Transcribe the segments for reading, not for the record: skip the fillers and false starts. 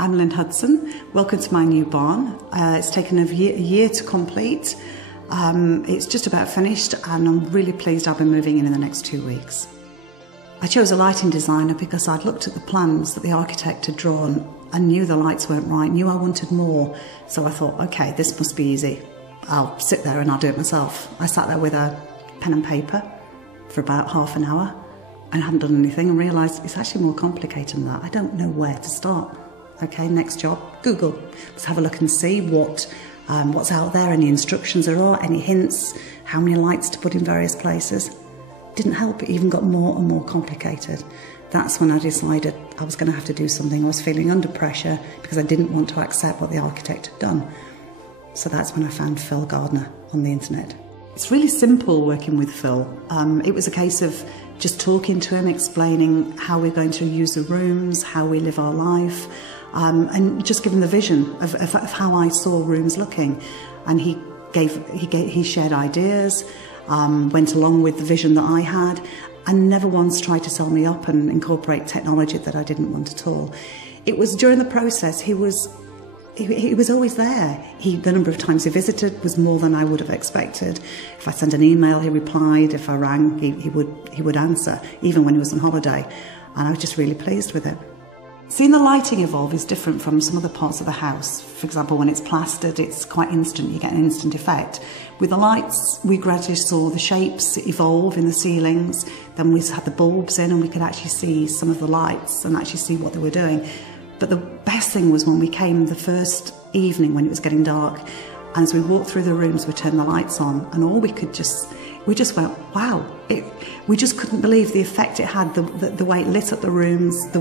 I'm Lynn Hudson. Welcome to my new barn. It's taken a year to complete. It's just about finished and I'm really pleased I'll be moving in the next 2 weeks. I chose a lighting designer because I'd looked at the plans that the architect had drawn and knew the lights weren't right, knew I wanted more. So I thought, okay, this must be easy. I'll sit there and I'll do it myself. I sat there with a pen and paper for about half an hour and hadn't done anything and realised it's actually more complicated than that. I don't know where to start. Okay, next job, Google. Let's have a look and see what's out there, any instructions there are, any hints, how many lights to put in various places. Didn't help, it even got more and more complicated. That's when I decided I was going to have to do something. I was feeling under pressure because I didn't want to accept what the architect had done. So that's when I found Phil Gardner on the internet. It's really simple working with Phil. It was a case of just talking to him, explaining how we're going to use the rooms, how we live our life, and just giving the vision of how I saw rooms looking. And he shared ideas, went along with the vision that I had, and never once tried to sell me up and incorporate technology that I didn't want at all. It was during the process, he was always there. The number of times he visited was more than I would have expected. If I sent an email, he replied. If I rang, he would answer, even when he was on holiday. And I was just really pleased with it. Seeing the lighting evolve is different from some other parts of the house. For example, when it's plastered, it's quite instant. You get an instant effect. With the lights, we gradually saw the shapes evolve in the ceilings. Then we had the bulbs in and we could actually see some of the lights and actually see what they were doing. But the best thing was when we came the first evening when it was getting dark, and as we walked through the rooms, we turned the lights on, and all we just went, wow. We just couldn't believe the effect it had, the way it lit up the rooms, the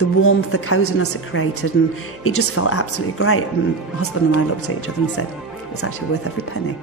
warmth, the coziness it created, and it just felt absolutely great. And my husband and I looked at each other and said, it was actually worth every penny.